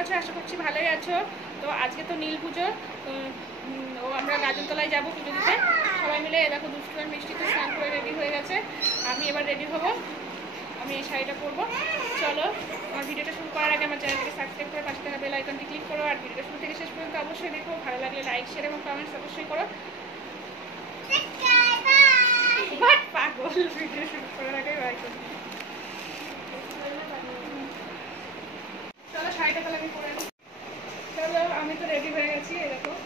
আছো? আশা করছি ভালোই আছো। তো আজকে তো নীল পুজো, তো আমরা গাজনতলায় যাবো পুজো দিতে সবাই মিলে। দেখো দুষ্টু আর মিষ্টি তো স্নান করে রেডি হয়ে গেছে, আমি এবার রেডি হবো। আমি এই শাড়িটা পরবো। চলো, আমার ভিডিওটা শুরু করার আগে আমার চ্যানেলটাকে সাবস্ক্রাইব করে পাশে থাকা বেল আইকনটি ক্লিক করো। আর ভিডিওটা শুরু থেকে শেষ পর্যন্ত অবশ্যই দেখো। ভালো লাগলে লাইক, শেয়ার এবং কমেন্টস অবশ্যই করো। পাগল, ভিডিও শুরু করার আগে আইকন। চলো শাড়িটা তাহলে আমি পরে নিই। চলো, আমি তো রেডি হয়ে গেছি। এরকম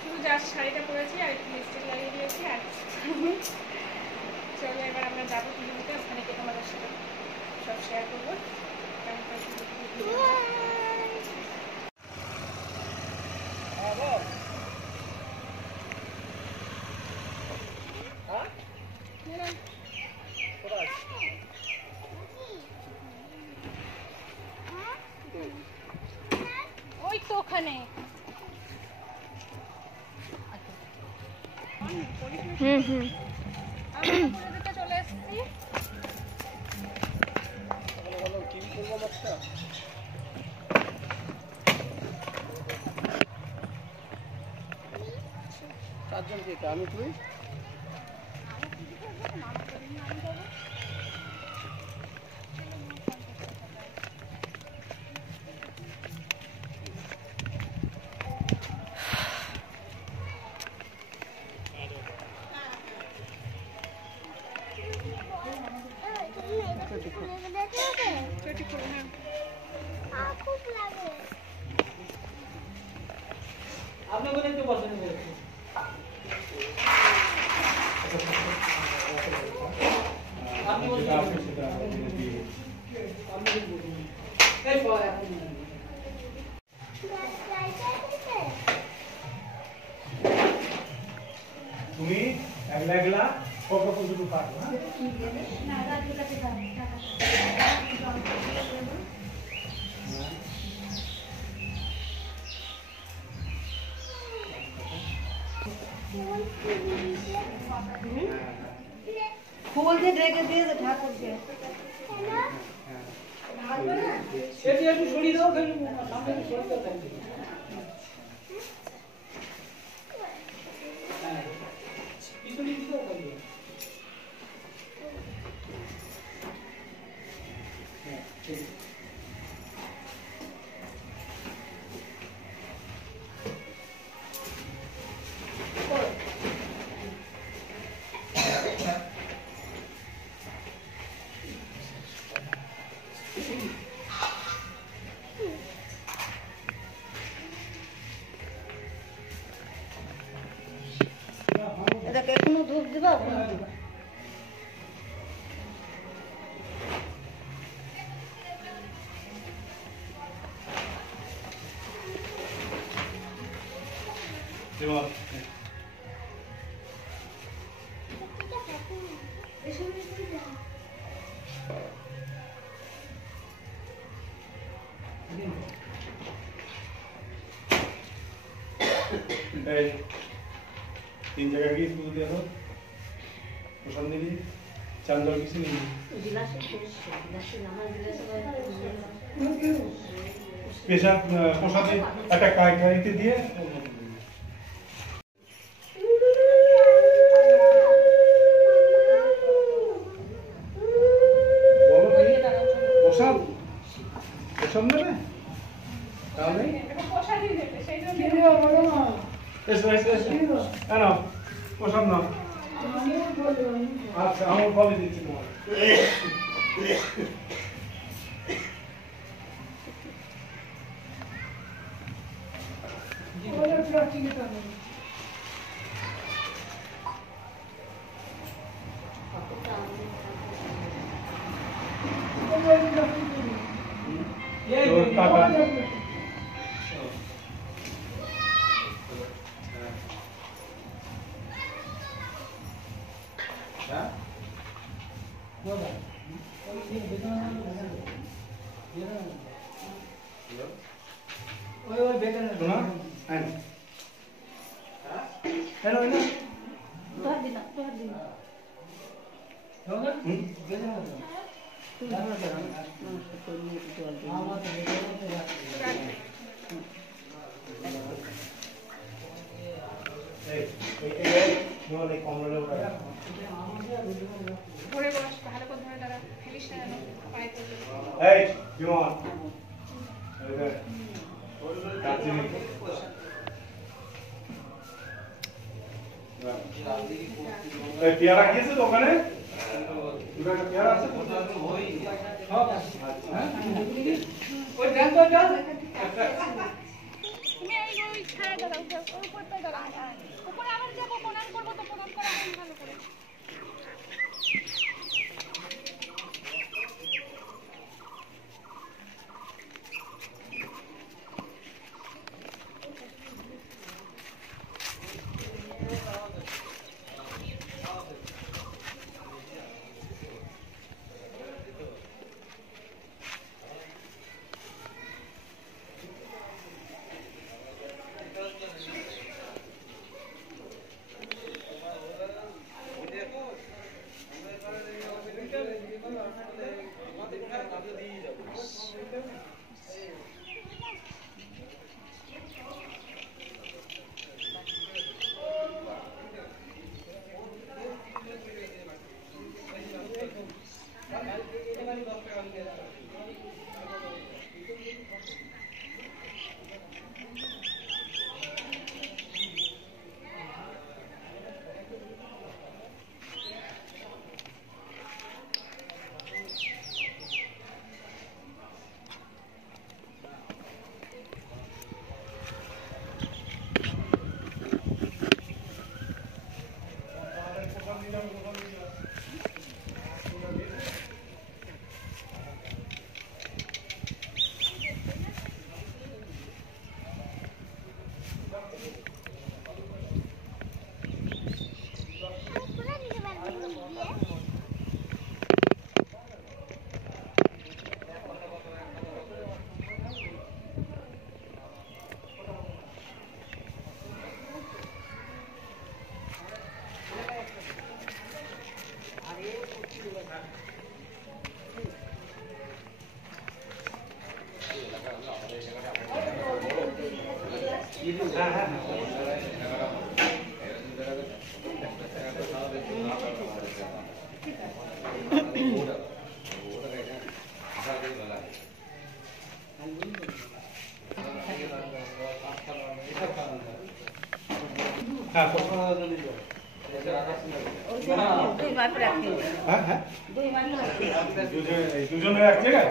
শুধু জাস্ট শাড়িটা পরেছি আর একটু লিপস্টিক লাগিয়ে দিয়েছি। আর চলো এবার আমরা যাবো পুজো দিতে। ওখানে গিয়ে তোমাদের সাথে সব শেয়ার করবো। ওই তো ওখানে। চলে এসেছি। চারজনকে আমি তুই আপনাকে একটু পছন্দ করেছি। তুমি একলা একলা কত দুটো কাটো। फूल দিয়ে ঢেকে দিয়েছে ঠাকুরকে। সেটি একটু সরিয়ে দাও, খালি সামনে সরিয়ে দাও। পিছনে দিও খালি। হ্যাঁ, ঠিক আছে। এটাকে কোনো ধূপ দিবা, কোনো দিবা। तीन जगह की स्कूल दिया था पसंद नहीं चांदल किसी नहीं स्पेशल पोशाक अटैक काइते दिए बोलो कि पोशाक पोशाक में काम नहीं পোশাক দিয়ে দেবে, সেই জন্য Eso. Ah, no. Poşam no. আচ্ছা, আমার বলে দিচ্ছি তোমার। ওটা প্লাস্টিকে থাকে। তো টাকা শোনা হ্যাঁ হ্যালো হ্যালো ধর দিনা তুমি ধরো ধরো নমস্কার করে নিয়ে একটু জল দিয়ে ধরে বস, ভালো করে ধরে দাঁড়া, ফেলিস না যেন পায়ে পড়বে। এই বিমান দার্জিলিং এই পেয়ারা গিয়েছে তো ওখানে দুটো পেয়ারা আছে সব আছে ওই দেন তো এটা তুমি ওই ছায়া দাঁড়াও, ওই উপরটা দাঁড়াও। উপরে আবার যাবো, প্রণাম করবো তো, প্রণাম করা হয় ভালো করে। হ্যাঁ দুই মাস রাখি হ্যাঁ হ্যাঁ দুই মাস রাখি দুজনের এক জায়গায়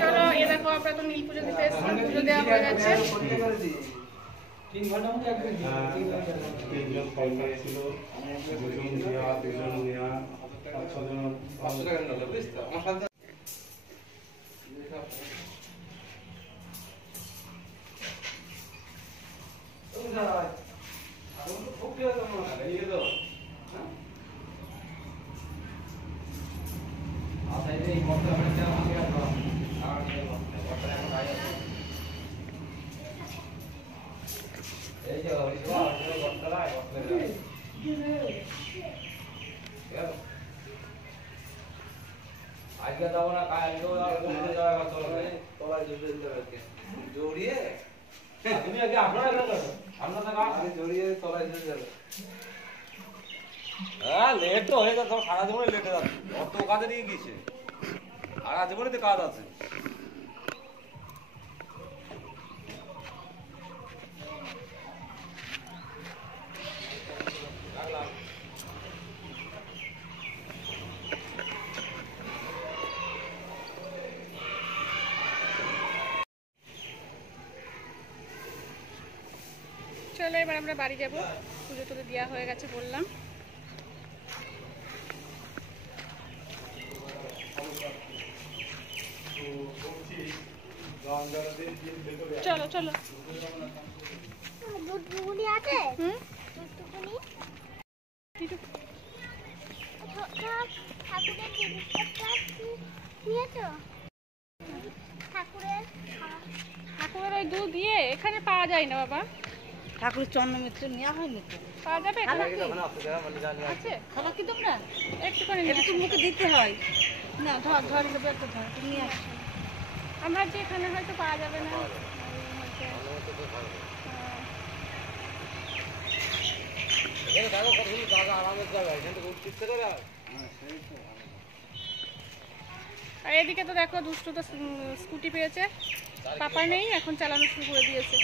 চলো, এ দেখো আমরা তো নীল পুজো দিতে এসেছি, পুজো দেওয়া হয়ে গেছে। 3 ঘন্টার মধ্যে একদম 3জন ফলকার ছিল, 2জন নেয়া, 2জন নেয়া, 5-6 জন আজকে যাবো না, কালকেও যাবো, তলায় জড়িয়ে তুমি আগে আপনারা জড়িয়ে তলায় ঝুলে যাবে। হ্যাঁ লেট তো হয়ে যাচ্ছে, সারা জীবনে লেটে যাচ্ছে, অত কাজে নিয়ে গিয়েছে, সারা জীবনে তো কাজ আছে। চলো এবার আমরা বাড়ি যাব, পুজো টুজো দেওয়া হয়ে গেছে বললাম। চলো চলো দুধটুকুনি আছে? হুম দুধটুকুনি? ঠাকুরের জিনিসপত্র নিয়েছো? ঠাকুরের মধু দিয়ে এখানে পাওয়া যায় না বাবা। ঠাকুরের চন্দ্র মিত্র নেওয়া হয়নি তো। পাওয়া যাবে এখানে? আছে খাবার কি তোমরা একটুখানি এটা তো মুখে দিতে হয় না। ধর ধর দেবে একটা ধর তুমি নিয়ে আসো। আমরা যে এখানে হয়তো পাওয়া যাবে না। আর এদিকে তো দেখো দুষ্টু তো স্কুটি পেয়েছে, পাপা নেই, এখন চালানো শুরু করে দিয়েছে।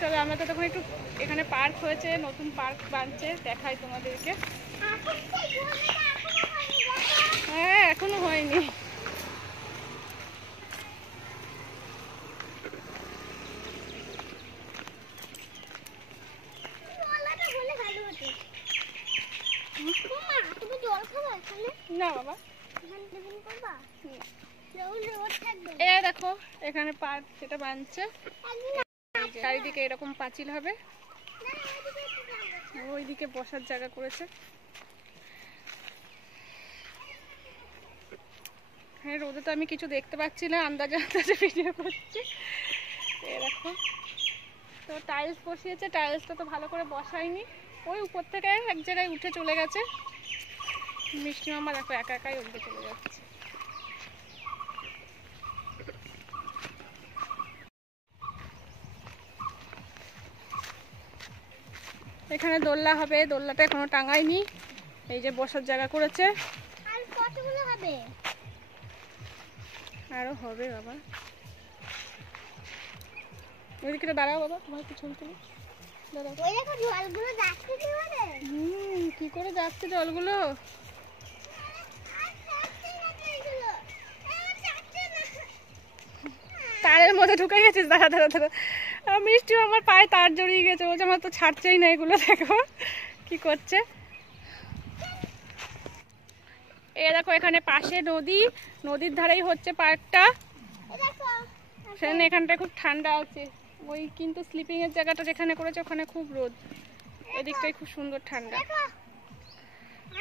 চলো আমরা তো তখন একটু এখানে পার্ক হয়েছে, নতুন পার্ক বানছে, দেখাই তোমাদেরকে। হ্যাঁ এখনো হয়নি। না বাবা, এ দেখো এখানে পার্ক যেটা বানছে, চারিদিকে এরকম পাঁচিল হবে, ওইদিকে বসার জায়গা করেছে। হ্যাঁ রোদে তো আমি কিছু দেখতে পাচ্ছি না, আন্দাজে আন্দাজে ভিডিও করছি। এ দেখো তো টাইলস বসিয়েছে, টাইলসটা তো ভালো করে বসায়নি, ওই উপর থেকে এক জায়গায় উঠে চলে গেছে। মিষ্টি মামা দেখো একা একাই উঠে চলে যাচ্ছে। এখানে দোলনা হবে, দোলনাটা এখনো টাঙায়নি, এই যে বসার জায়গা করেছে। আর কতগুলো হবে? আরো হবে বাবা। ওইদিকে দাঁড়াও বাবা, তোমার একটু ছবি তুলো, দাঁড়াও। ওই দেখো জলগুলো যাচ্ছে কি করে? কি করে যাচ্ছে জলগুলো? তারের মধ্যে ঢুকে গেছিস, দাঁড়া দাঁড়া দাঁড়া। মিষ্টি আমার পায়ে তার জড়িয়ে গেছে, ও যে আমার তো ছাড়ছেই না। এগুলো দেখো কি করছে। এ দেখো এখানে পাশে নদী, নদীর ধারেই হচ্ছে পার্কটা। সেখানে এখানটা খুব ঠান্ডা আছে, ওই কিন্তু স্লিপিং এর জায়গাটা যেখানে করেছে ওখানে খুব রোদ, এদিকটাই খুব সুন্দর ঠান্ডা।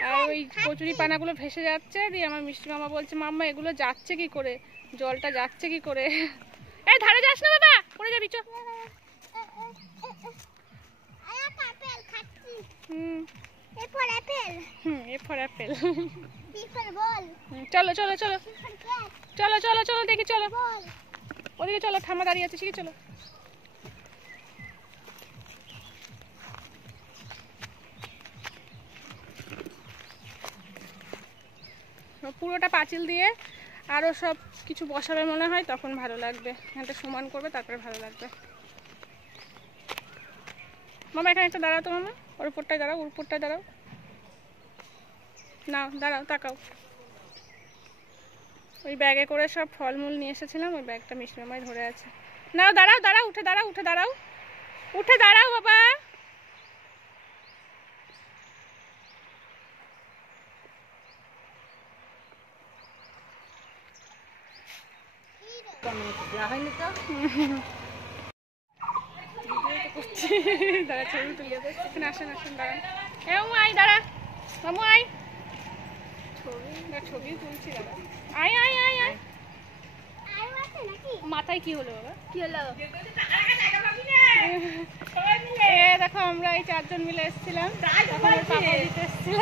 আর ওই কচুরি পানাগুলো ভেসে যাচ্ছে, দিয়ে আমার মিষ্টি মামা বলছে মাম্মা এগুলো যাচ্ছে কি করে, জলটা যাচ্ছে কি করে। এই ধারে যাস না বাবা, পড়ে যাবি। চল। চলো চলো চলো চলো চলো চলো দেখি, চলো ওদিকে চলো, ঠাম্মা দাঁড়িয়ে আছে, শিখি চলো। পুরোটা পাঁচিল দিয়ে আরো সব কিছু বসাবে মনে হয়, তখন ভালো লাগবে। এখানটা সমান করবে তারপরে ভালো লাগবে। মামা এখানে একটা দাঁড়াও তো মামা, ওর উপরটায় দাঁড়াও, ওর উপরটায় দাঁড়াও। না দাঁড়াও, তাকাও। ওই ব্যাগে করে সব ফলমূল নিয়ে এসেছিলাম, ওই ব্যাগটা মিষ্টি মামাই ধরে আছে। না দাঁড়াও দাঁড়াও, উঠে দাঁড়াও, উঠে দাঁড়াও, উঠে দাঁড়াও বাবা। দেওয়া হয়নি তো। দাঁড়া ছবি তুলিয়ে দেয়, এখানে আসেন আসেন, দাঁড়ান। আই দাঁড়া মামু, আয় ছবি তুলছি, দাঁড়া। আয় আয় আয় আয়। মাথায় কি হলো বাবা? কি হলো? দেখো আমরা এই 4 জন মিলে এসেছিলাম, তখন ওর পাপা দিতে এসেছিল।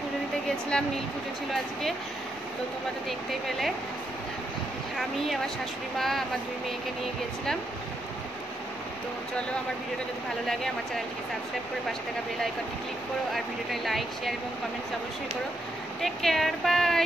পুজো দিতে গিয়েছিলাম, নীল পুজো ছিল আজকে। তো তোমরা তো দেখতেই পেলে, আমি আমার শাশুড়ি মা আমার 2 মেয়েকে নিয়ে গিয়েছিলাম। তো চলো, আমার ভিডিওটা যদি ভালো লাগে আমার চ্যানেলটিকে সাবস্ক্রাইব করে পাশে থাকা বেল আইকনটি ক্লিক করো, আর ভিডিওটায় লাইক, শেয়ার এবং কমেন্টস অবশ্যই করো। Take care, by.